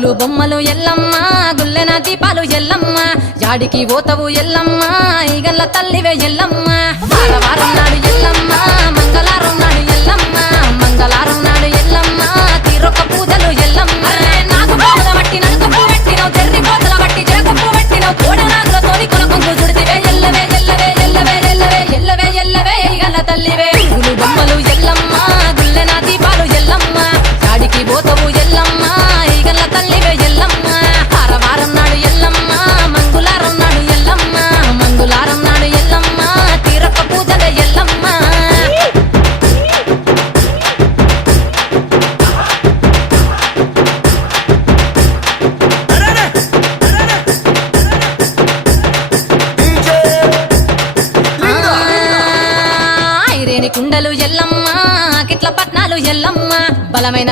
ముగ్గులు బొమ్మలు ఎల్లమ్మ గుల్లెన దీపాలు ఎల్లమ్మ యాడికి పోతవు ఎల్లమ్మ ఈగల్ల తల్లివే ఎల్లమ్మ వారం నాడు ఎల్లమ్మ మంగళవారం నాడు ఎల్లమ్మ మంగళవారం నాడు ఎల్లమ్మ తీరొక్క పూజలు ఎల్లమ్మ నాకు బాగుల బట్టి నడుకప్పు పెట్టినవు తెర్రి పోతల బట్టి జరకప్పు పెట్టినవు కోడనాగులతోని కొనకొంగు చుడితివే ఎల్లవే ఎల్లవే ఎల్లవే ఎల్లవే ఎల్లవే ఎల్లవే ఈగల్ల తల్లివే ముగ్గులు బొమ్మలు ఎల్లమ్మ గుల్లెన దీపాలు ఎల్లమ్మ యాడికి పోతవు ఎల్లమ్మ ఈగల్ల తల్లివే ఎల్లమ్మ వారం నాడు ఎల్లమ్మ మంగళవారం నాడు ఎల్లమ్మ మంగళవారం నాడు ఎల్లమ్మ తీరొక్క పూజలే ఎల్లమ్మ ఐరేని కుండలు ఎల్లమ్మ కిట్ల పట్నాలు ఎల్లమ్మ బలమైన